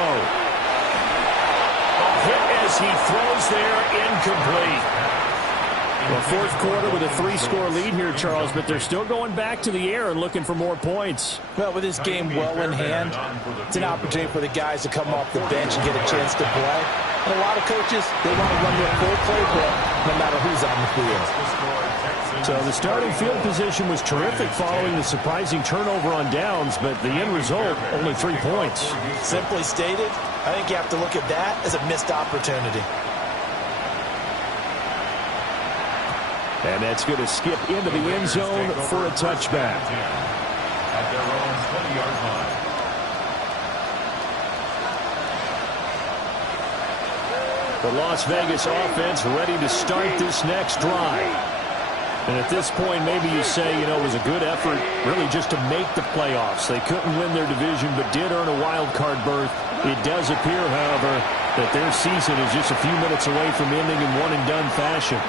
A hit as he throws there, incomplete. Well, 4th quarter with a 3-score lead here, Charles, but they're still going back to the air and looking for more points. Well, with this game well in hand, it's an opportunity for the guys to come off the bench and get a chance to play. And a lot of coaches, they want to run their full playbook no matter who's on the field. Texans. So the starting field position was terrific following the surprising turnover on downs, but the end result, only 3 points. Simply stated, I think you have to look at that as a missed opportunity. And that's going to skip into the end zone for a touchback. At their own 20-yard line. The Las Vegas offense ready to start this next drive. And at this point, maybe you say, it was a good effort really just to make the playoffs. They couldn't win their division, but did earn a wild card berth. It does appear, however, that their season is just a few minutes away from ending in one-and-done fashion.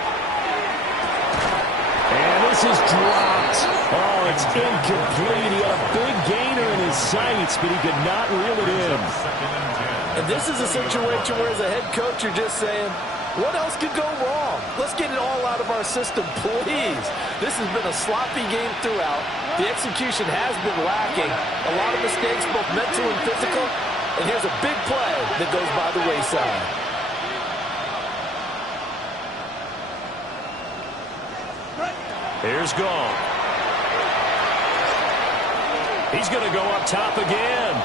And this is dropped. Oh, it's incomplete. He had a big gainer in his sights, but he could not reel it in. And this is a situation where, as a head coach, you're just saying, what else could go wrong? Let's get it all out of our system, please. This has been a sloppy game throughout. The execution has been lacking. A lot of mistakes, both mental and physical. And here's a big play that goes by the wayside. Here's Gong. He's going to go up top again.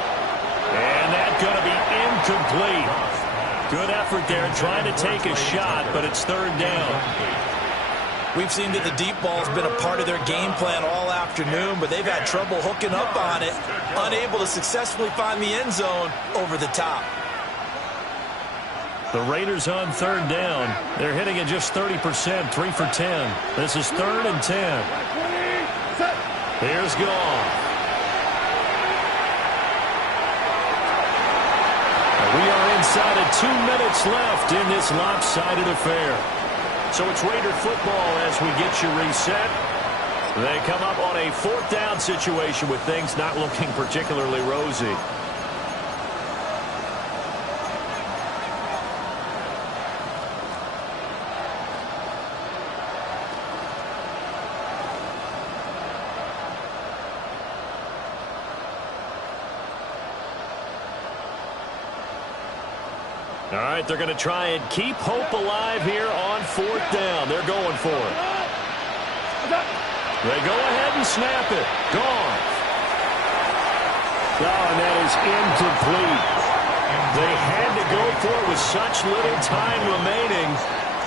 And that's going to be incomplete. Good effort there trying to take a shot, but it's third down. We've seen that the deep ball has been a part of their game plan all afternoon, but they've had trouble hooking up on it, unable to successfully find the end zone over the top. The Raiders on third down. They're hitting at just 30%, 3 for 10. This is 3rd and 10. Here's Gong. We are inside of 2 minutes left in this lopsided affair. So it's Raider football as we get you reset. They come up on a 4th down situation with things not looking particularly rosy. All right, they're going to try and keep hope alive here on 4th down. They're going for it. They go ahead and snap it. Gone. Oh, and that is incomplete. They had to go for it with such little time remaining.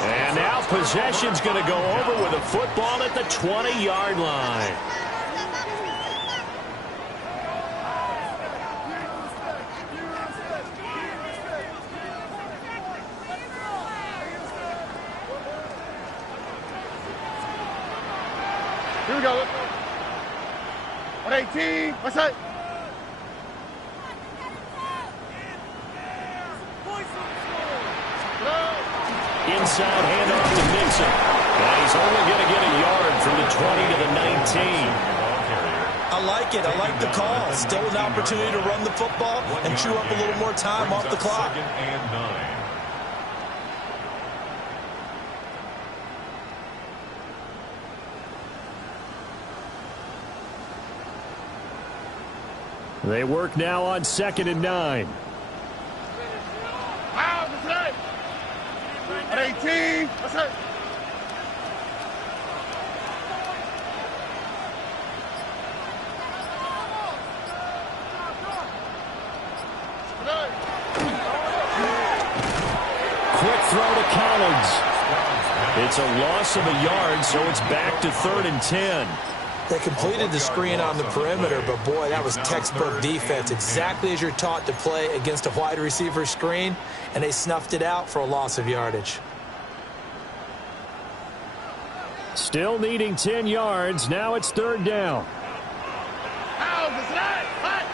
And now possession's going to go over with a football at the 20-yard line. Here we go. 118. What's that? Inside handoff to Mixon. And he's only going to get a yard from the 20 to the 19. I like it. I like the call. Still an opportunity to run the football and chew up a little more time off the clock. 2nd and 9. They work now on 2nd and 9. Wow, what's that? 118. What's that? Quick throw to Collins. It's a loss of a yard, so it's back to 3rd and 10. They completed the screen on the perimeter, but boy, that was textbook defense. Exactly as you're taught to play against a wide receiver screen, and they snuffed it out for a loss of yardage. Still needing 10 yards. Now it's 3rd down. How is that? What?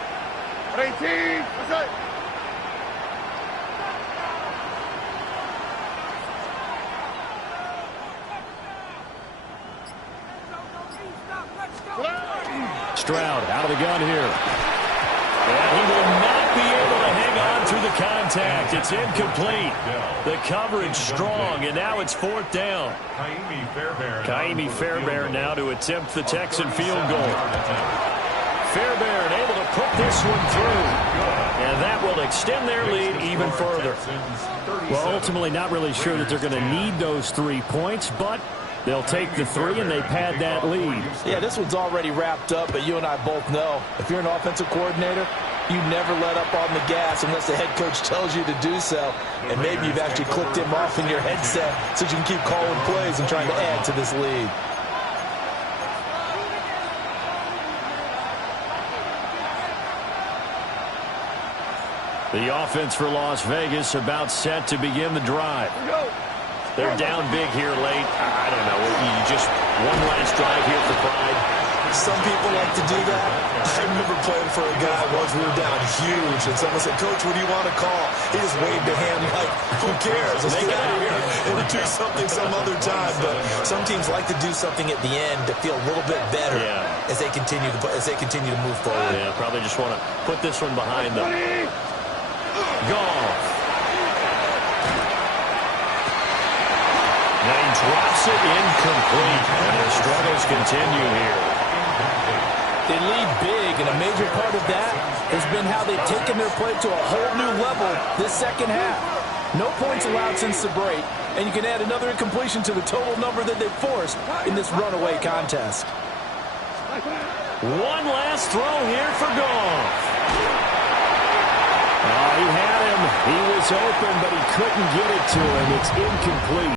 118. What's that? Stroud out of the gun here. And he will not be able to hang on through the contact. It's incomplete. The coverage strong, and now it's 4th down. Kaimi Fairbairn now to attempt the Texan field goal. Fairbairn able to put this one through. And that will extend their lead even further. Well, ultimately not really sure that they're going to need those 3 points, but They'll take the 3, and they pad that lead. Yeah, this one's already wrapped up, but you and I both know if you're an offensive coordinator, you never let up on the gas unless the head coach tells you to do so. And maybe you've actually clicked him off in your headset so you can keep calling plays and trying to add to this lead. The offense for Las Vegas about set to begin the drive. They're down big here late. I don't know. You just one last drive here for pride. Some people like to do that. I remember playing for a guy once. We were down huge, and someone said, "Coach, what do you want to call?" He just waved a hand like, "Who cares? Let's get out of here and do something some other time." But some teams like to do something at the end to feel a little bit better as they continue to move forward. Yeah, probably just want to put this one behind them. Goff. Now he drops it incomplete, and the struggles continue here. They lead big, and a major part of that has been how they've taken their play to a whole new level this second half. No points allowed since the break, and you can add another incompletion to the total number that they've forced in this runaway contest. One last throw here for Goff. He had him. He was open, but he couldn't get it to him. It's incomplete.